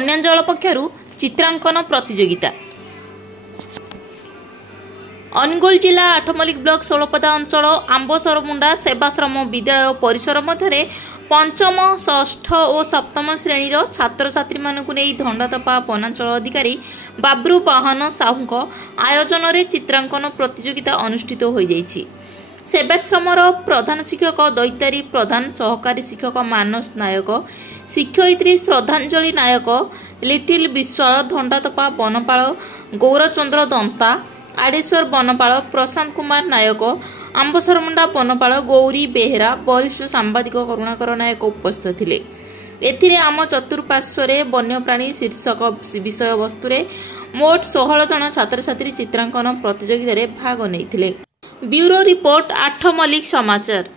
ବନ୍ୟାଞ୍ଚଳ ପକ୍ଷରୁ ଚିତ୍ରାଙ୍କନ ପ୍ରତିଯୋଗିତା। ଅନୁଗୁଳ जिला आठमल्लिक ब्लॉक षोलपदा अंचल आंबसरमुंडा सेवाश्रम विद्यालय परिसर मध्य पंचम षष्ठ और सप्तम श्रेणीर छात्र छात्री मानकु नै धंडातपा वनांचल अधिकारी बाब्रू वाहन साहू आयोजन रे चित्रांकन प्रतियोगिता अनुष्ठित हो जाइछि। सेवाश्रमर प्रधान शिक्षक दैतारी प्रधान, सहकारी शिक्षक मानस नायक, शिक्षयित्री श्रद्धांजलि नायक, लिटिल विश्वाल, धंडातपा वनपाल गौरचंद्र दंता, आडेश्वर वनपाल प्रशांत कुमार नायक, आंबसरमुंडा वनपाल गौरी बेहेरा, वरिष्ठ सांबादिक करुणाकर नायक उपस्थित थिले। एथिरे आम चतुर्पार्श्वरे वन्यप्राणी शीर्षक विषय वस्तुरे मोट 16 जन छात्र छात्री चित्रांकन प्रतियोगिता भाग नैथिले। ब्यूरो रिपोर्ट आठमल्लिक समाचार।